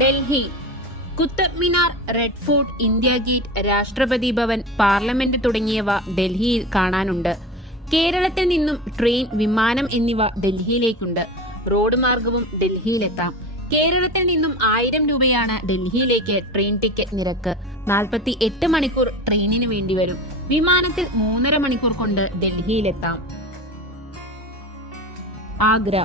Delhi Qutub Minar, red fort, India gate, Rashtrapati Bhavan, parliament തുടങ്ങിയവ ഡൽഹിയിൽ കാണാനുണ്ട്. കേരളത്തിൽ നിന്നും ട്രെയിൻ, വിമാനം എന്നിവ ഡൽഹിയിലേക്കുണ്ട്. റോഡ് മാർഗവും ഡൽഹിയിലെത്താം. കേരളത്തിൽ നിന്നും 1000 രൂപയാണ് ഡൽഹിയിലേക്ക് ട്രെയിൻ ടിക്കറ്റ് നിരക്ക്. 48 മണിക്കൂർ ട്രെയിനിന് വേണ്ടിവരും. വിമാനത്തിൽ 3.5 മണിക്കൂർ കൊണ്ട് ഡൽഹിയിലെത്താം. ആഗ്ര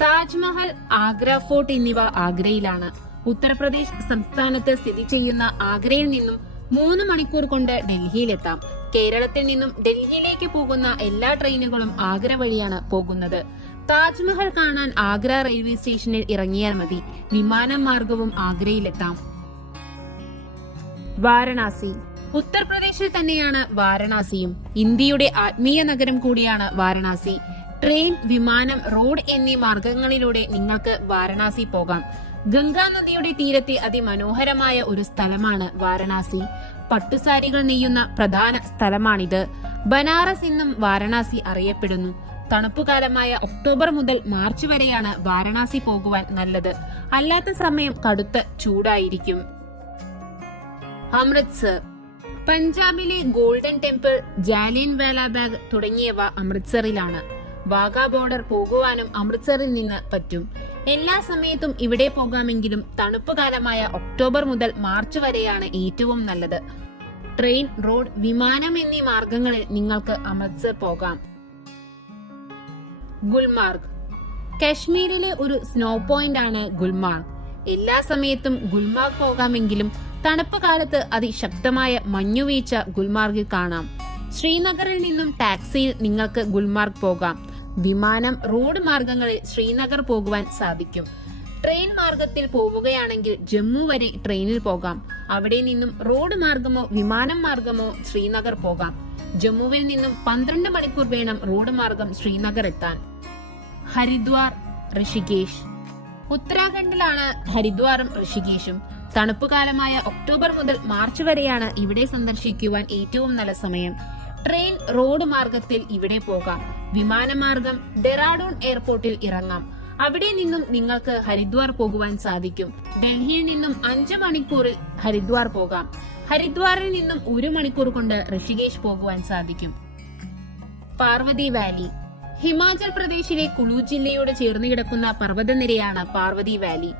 താജ്മഹൽ, ആഗ്ര ഫോർട്ട് എന്നിവ ആഗ്രയിലാണ്. ഉത്തർപ്രദേശ് സംസ്ഥാനത്ത് സ്ഥിതി ചെയ്യുന്ന ആഗ്രയിൽ നിന്നും 3 മണിക്കൂർ കൊണ്ട് ഡൽഹിയിലെത്താം. കേരളത്തിൽ നിന്നും ഡൽഹിയിലേക്ക് പോകുന്ന എല്ലാ ട്രെയിനുകളും ആഗ്ര വഴിയാണ് പോകുന്നത്. താജ്മഹൽ കാണാൻ ആഗ്ര റെയിൽവേ സ്റ്റേഷനിൽ ഇറങ്ങിയാൽ മതി. വിമാന മാർഗവും ആഗ്രയിലെത്താം. വാരണാസി ഉത്തർപ്രദേശിൽ തന്നെയാണ് വാരണാസിയും. ഇന്ത്യയുടെ ആത്മീയ നഗരം കൂടിയാണ് വാരണാസി. ട്രെയിൻ, വിമാനം, റോഡ് എന്നീ മാർഗങ്ങളിലൂടെ നിങ്ങൾക്ക് വാരണാസി പോകാം. ഗംഗാ നദിയുടെ തീരത്തെ അതിമനോഹരമായ ഒരു സ്ഥലമാണ് വാരണാസി. പട്ടുസാരികൾ നെയ്യുന്ന പ്രധാന സ്ഥലമാണിത്. ബനാറസ് എന്നും വാരണാസി അറിയപ്പെടുന്നു. തണുപ്പുകാലമായ ഒക്ടോബർ മുതൽ മാർച്ച് വരെയാണ് വാരണാസി പോകുവാൻ നല്ലത്. അല്ലാത്ത സമയം കടുത്ത ചൂടായിരിക്കും. അമൃത്സർ പഞ്ചാബിലെ ഗോൾഡൻ ടെമ്പിൾ, ജാലിയൻ വാല ബാഗ് തുടങ്ങിയവ അമൃത്സറിലാണ്. വാഗാ ബോർഡർ പോകുവാനും അമൃത്സറിൽ നിന്ന് പറ്റും. എല്ലാ സമയത്തും ഇവിടെ പോകാമെങ്കിലും തണുപ്പുകാലമായ ഒക്ടോബർ മുതൽ മാർച്ച് വരെയാണ് ഏറ്റവും നല്ലത്. ട്രെയിൻ, റോഡ്, വിമാനം എന്നീ മാർഗങ്ങളിൽ നിങ്ങൾക്ക് അമൃത്സർ പോകാം. ഗുൽമാർഗ് കശ്മീരിലെ ഒരു സ്നോ പോയിന്റ് ആണ് ഗുൽമാർഗ്. എല്ലാ സമയത്തും ഗുൽമാർഗ് പോകാമെങ്കിലും തണുപ്പ് കാലത്ത് അതിശക്തമായ മഞ്ഞുവീഴ്ച ഗുൽമാർഗിൽ കാണാം. ശ്രീനഗറിൽ നിന്നും ടാക്സിയിൽ നിങ്ങൾക്ക് ഗുൽമാർഗ് പോകാം. വിമാനം, റോഡ് മാർഗങ്ങളിൽ ശ്രീനഗർ പോകുവാൻ സാധിക്കും. ട്രെയിൻ മാർഗത്തിൽ പോവുകയാണെങ്കിൽ ജമ്മു വരെ ട്രെയിനിൽ പോകാം. അവിടെ നിന്നും റോഡ് മാർഗമോ വിമാനം മാർഗമോ ശ്രീനഗർ പോകാം. ജമ്മുവിൽ നിന്നും 12 മണിക്കൂർ വേണം റോഡ് മാർഗം ശ്രീനഗർ എത്താൻ. ഹരിദ്വാർ, ഋഷികേശ് ഉത്തരാഖണ്ഡിലാണ് ഹരിദ്വാറും ഋഷികേശും. തണുപ്പുകാലമായ ഒക്ടോബർ മുതൽ മാർച്ച് വരെയാണ് ഇവിടെ സന്ദർശിക്കുവാൻ ഏറ്റവും നല്ല സമയം. ട്രെയിൻ, റോഡ് മാർഗത്തിൽ ഇവിടെ പോകാം. വിമാനമാർഗം ഡെറാഡൂൺ എയർപോർട്ടിൽ ഇറങ്ങാം. അവിടെ നിന്നും നിങ്ങൾക്ക് ഹരിദ്വാർ പോകുവാൻ സാധിക്കും. ഡൽഹിയിൽ നിന്നും 5 മണിക്കൂറിൽ ഹരിദ്വാർ പോകാം. ഹരിദ്വാറിൽ നിന്നും 1 മണിക്കൂർ കൊണ്ട് ഋഷികേശ് പോകുവാൻ സാധിക്കും. പാർവതി വാലി ഹിമാചൽ പ്രദേശിലെ കുളു ജില്ലയോട് ചേർന്ന് കിടക്കുന്ന പർവ്വതനിരയാണ് പാർവതി വാലി.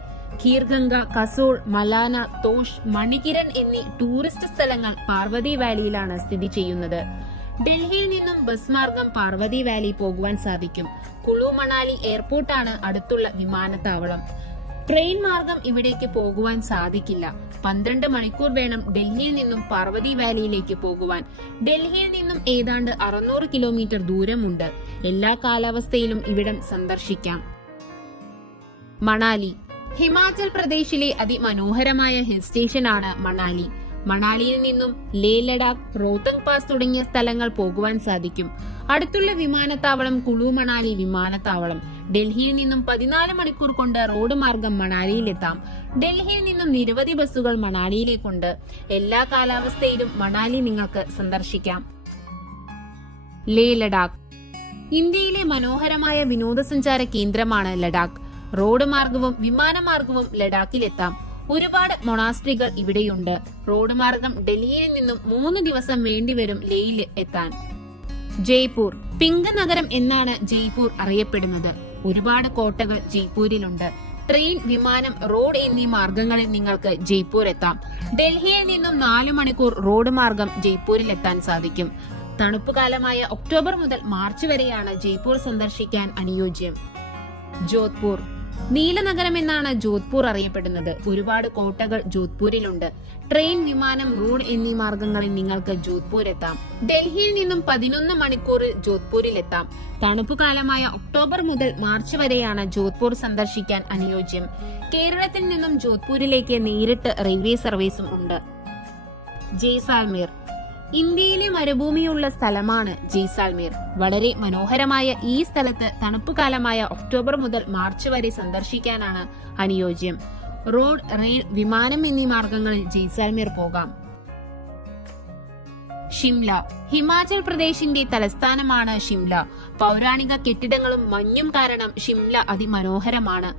ഖീർഗംഗ, കസോൾ, മലാന, തോഷ്, മണികിരൺ എന്നീ ടൂറിസ്റ്റ് സ്ഥലങ്ങൾ പാർവതി വാലിയിലാണ് സ്ഥിതി ചെയ്യുന്നത്. ഡൽഹിയിൽ നിന്നും ബസ് മാർഗം പാർവതി വാലി പോകുവാൻ സാധിക്കും. കുളു മണാലി എയർപോർട്ടാണ് അടുത്തുള്ള വിമാനത്താവളം. ട്രെയിൻ മാർഗം ഇവിടേക്ക് പോകുവാൻ സാധിക്കില്ല. 12 മണിക്കൂർ വേണം ഡൽഹിയിൽ നിന്നും പാർവതി വാലിയിലേക്ക് പോകുവാൻ. ഡൽഹിയിൽ നിന്നും ഏതാണ്ട് 600 കിലോമീറ്റർ ദൂരമുണ്ട്. എല്ലാ കാലാവസ്ഥയിലും ഇവിടം സന്ദർശിക്കാം. മണാലി ഹിമാചൽ പ്രദേശിലെ അതിമനോഹരമായ ഹിൽ സ്റ്റേഷനാണ് മണാലി. മണാലിയിൽ നിന്നും ലേ ലഡാക്ക്, റോത്തങ് പാസ് തുടങ്ങിയ സ്ഥലങ്ങൾ പോകുവാൻ സാധിക്കും. അടുത്തുള്ള വിമാനത്താവളം കുളു മണാലി വിമാനത്താവളം. ഡൽഹിയിൽ നിന്നും 14 മണിക്കൂർ കൊണ്ട് റോഡ് മാർഗം മണാലിയിലെത്താം. ഡൽഹിയിൽ നിന്നും നിരവധി ബസ്സുകൾ മണാലിയിലേക്കുണ്ട്. എല്ലാ കാലാവസ്ഥയിലും മണാലി നിങ്ങൾക്ക് സന്ദർശിക്കാം. ലേ ലഡാക്ക് ഇന്ത്യയിലെ മനോഹരമായ വിനോദസഞ്ചാര കേന്ദ്രമാണ് ലഡാക്ക്. റോഡ് മാർഗവും വിമാനമാർഗവും ലഡാക്കിലെത്താം. ഒരുപാട് മൊണാസ്ട്രികൾ ഇവിടെയുണ്ട്. റോഡ് മാർഗം ഡൽഹിയിൽ നിന്നും 3 ദിവസം വേണ്ടിവരും ലേയിൽ എത്താൻ. ജയ്പൂർ പിങ്ക് നഗരം എന്നാണ് ജയ്പൂർ അറിയപ്പെടുന്നത്. ഒരുപാട് കോട്ടകൾ ജയ്പൂരിലുണ്ട്. ട്രെയിൻ, വിമാനം, റോഡ് എന്നീ മാർഗങ്ങളിൽ നിങ്ങൾക്ക് ജയ്പൂർ എത്താം. ഡൽഹിയിൽ നിന്നും 4 മണിക്കൂർ റോഡ് മാർഗം ജയ്പൂരിൽ എത്താൻ സാധിക്കും. തണുപ്പുകാലമായ ഒക്ടോബർ മുതൽ മാർച്ച് വരെയാണ് ജയ്പൂർ സന്ദർശിക്കാൻ അനുയോജ്യം. ജോധ്പൂർ നീലനഗരം എന്നാണ് ജോധ്പൂർ അറിയപ്പെടുന്നത്. ഒരുപാട് കോട്ടകൾ ജോധ്പൂരിലുണ്ട്. ട്രെയിൻ, വിമാനം, റോഡ് എന്നീ മാർഗങ്ങളിൽ നിങ്ങൾക്ക് ജോധ്പൂർ എത്താം. ഡൽഹിയിൽ നിന്നും 11 മണിക്കൂറിൽ ജോധ്പൂരിൽ എത്താം. തണുപ്പുകാലമായ ഒക്ടോബർ മുതൽ മാർച്ച് വരെയാണ് ജോധ്പൂർ സന്ദർശിക്കാൻ അനുയോജ്യം. കേരളത്തിൽ നിന്നും ജോധ്പൂരിലേക്ക് നേരിട്ട് റെയിൽവേ സർവീസും ഉണ്ട്. ജയ്സാൽമീർ ഇന്ത്യയിലെ മരുഭൂമിയുള്ള സ്ഥലമാണ് ജയ്സാൽമീർ. വളരെ മനോഹരമായ ഈ സ്ഥലത്ത് തണുപ്പുകാലമായ ഒക്ടോബർ മുതൽ മാർച്ച് വരെ സന്ദർശിക്കാനാണ് അനുയോജ്യം. റോഡ്, റെയിൽ, വിമാനം എന്നീ മാർഗങ്ങളിൽ ജയ്സാൽമീർ പോകാം. ഷിംല ഹിമാചൽ പ്രദേശിന്റെ തലസ്ഥാനമാണ് ഷിംല. പൗരാണിക കെട്ടിടങ്ങളും മഞ്ഞും കാരണം ഷിംല അതിമനോഹരമാണ്.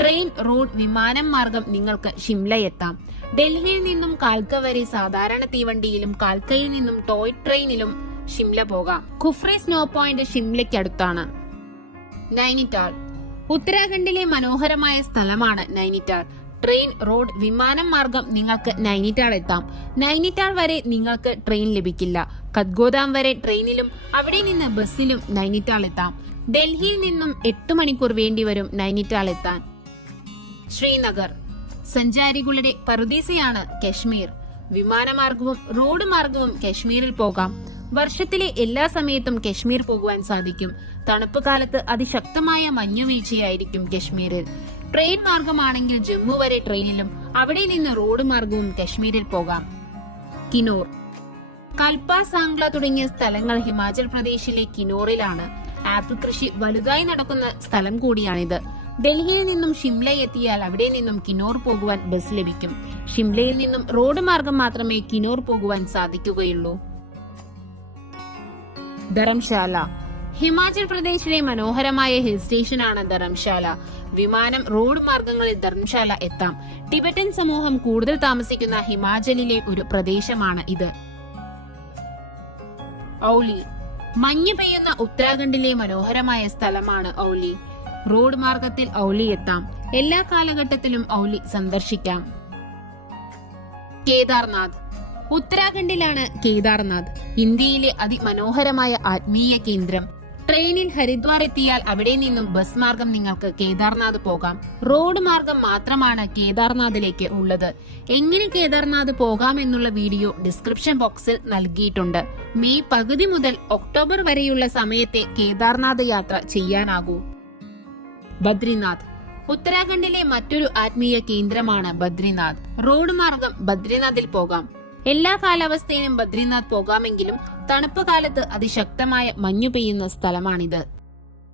ട്രെയിൻ, റോഡ്, വിമാനം മാർഗം നിങ്ങൾക്ക് ഷിംല എത്താം. ഡൽഹിയിൽ നിന്നും കാൽക്ക വരെ സാധാരണ തീവണ്ടിയിലും കാൽക്കയിൽ നിന്നും ടോയ് ട്രെയിനിലും ഷിംല പോകാം. Kufri snow point ഷിംലയ്ക്കടുത്താണ്. നൈനിറ്റാൾ. ഉത്തരാഖണ്ഡിലെ മനോഹരമായ സ്ഥലമാണ് നൈനിറ്റാൾ. ട്രെയിൻ, റോഡ്, വിമാനം മാർഗം നിങ്ങൾക്ക് നൈനിറ്റാൾ എത്താം. നൈനിറ്റാൾ വരെ നിങ്ങൾക്ക് ട്രെയിൻ ലഭിക്കില്ല. കത്ഗോദാം വരെ ട്രെയിനിലും അവിടെ നിന്ന് ബസ്സിലും നൈനിറ്റാൾ എത്താം. ഡൽഹിയിൽ നിന്നും 8 മണിക്കൂർ വേണ്ടിവരും നൈനിറ്റാൾ എത്താൻ. ശ്രീനഗർ. സഞ്ചാരികളുടെ പറുദീസയാണ് കശ്മീർ. വിമാനമാർഗവും റോഡ് മാർഗവും കശ്മീരിൽ പോകാം. വർഷത്തിലെ എല്ലാ സമയത്തും കശ്മീർ പോകുവാൻ സാധിക്കും. തണുപ്പ് കാലത്ത് അതിശക്തമായ മഞ്ഞുവീഴ്ചയായിരിക്കും കശ്മീരിൽ. ട്രെയിൻ മാർഗമാണെങ്കിൽ ജമ്മു വരെ ട്രെയിനിലും അവിടെ നിന്ന് റോഡ് മാർഗവും കശ്മീരിൽ പോകാം. കിനോർ. കൽപ്പ, സാംഗ്ല തുടങ്ങിയ സ്ഥലങ്ങൾ ഹിമാചൽ പ്രദേശിലെ കിനോറിലാണ്. ആപ്പിൾ കൃഷി വലുതായി നടക്കുന്ന സ്ഥലം കൂടിയാണിത്. ഡൽഹിയിൽ നിന്നും ഷിംല എത്തിയാൽ അവിടെ നിന്നും കിനോർ പോകുവാൻ ബസ് ലഭിക്കും. ഷിംലയിൽ നിന്നും റോഡ് മാർഗം മാത്രമേ കിനോർ പോകുവാൻ സാധിക്കുകയുള്ളൂ. ധരംശാല. ഹിമാചൽ പ്രദേശിലെ മനോഹരമായ ഹിൽ സ്റ്റേഷനാണ് ധരംശാല. വിമാനം, റോഡ് മാർഗങ്ങളിൽ ധരംശാല എത്താം. ടിബറ്റൻ സമൂഹം കൂടുതൽ താമസിക്കുന്ന ഹിമാചലിലെ ഒരു പ്രദേശമാണ് ഇത്. ഔലി. മഞ്ഞ് പെയ്യുന്ന ഉത്തരാഖണ്ഡിലെ മനോഹരമായ സ്ഥലമാണ് ഔലി. റോഡ് മാർഗത്തിൽ ഔലി എത്താം. എല്ലാ കാലഘട്ടത്തിലും ഔലി സന്ദർശിക്കാം. കേദാർനാഥ്. ഉത്തരാഖണ്ഡിലാണ് കേദാർനാഥ്. ഇന്ത്യയിലെ അതിമനോഹരമായ ആത്മീയ കേന്ദ്രം. ട്രെയിനിൽ ഹരിദ്വാർ എത്തിയാൽ അവിടെ നിന്നും ബസ് മാർഗം നിങ്ങൾക്ക് കേദാർനാഥ് പോകാം. റോഡ് മാർഗം മാത്രമാണ് കേദാർനാഥിലേക്ക് ഉള്ളത്. എങ്ങനെ കേദാർനാഥ് പോകാം എന്നുള്ള വീഡിയോ ഡിസ്ക്രിപ്ഷൻ ബോക്സിൽ നൽകിയിട്ടുണ്ട്. മെയ് പകുതി മുതൽ ഒക്ടോബർ വരെയുള്ള സമയത്തെ കേദാർനാഥ് യാത്ര ചെയ്യാനാകൂ. ബദ്രിനാഥ്. ഉത്തരാഖണ്ഡിലെ മറ്റൊരു ആത്മീയ കേന്ദ്രമാണ് ബദ്രിനാഥ്. റോഡ് മാർഗം ബദ്രിനാഥിൽ പോകാം. എല്ലാ കാലാവസ്ഥയിലും ബദ്രിനാഥ് പോകാമെങ്കിലും തണുപ്പ് കാലത്ത് അതിശക്തമായ മഞ്ഞു പെയ്യുന്ന സ്ഥലമാണിത്.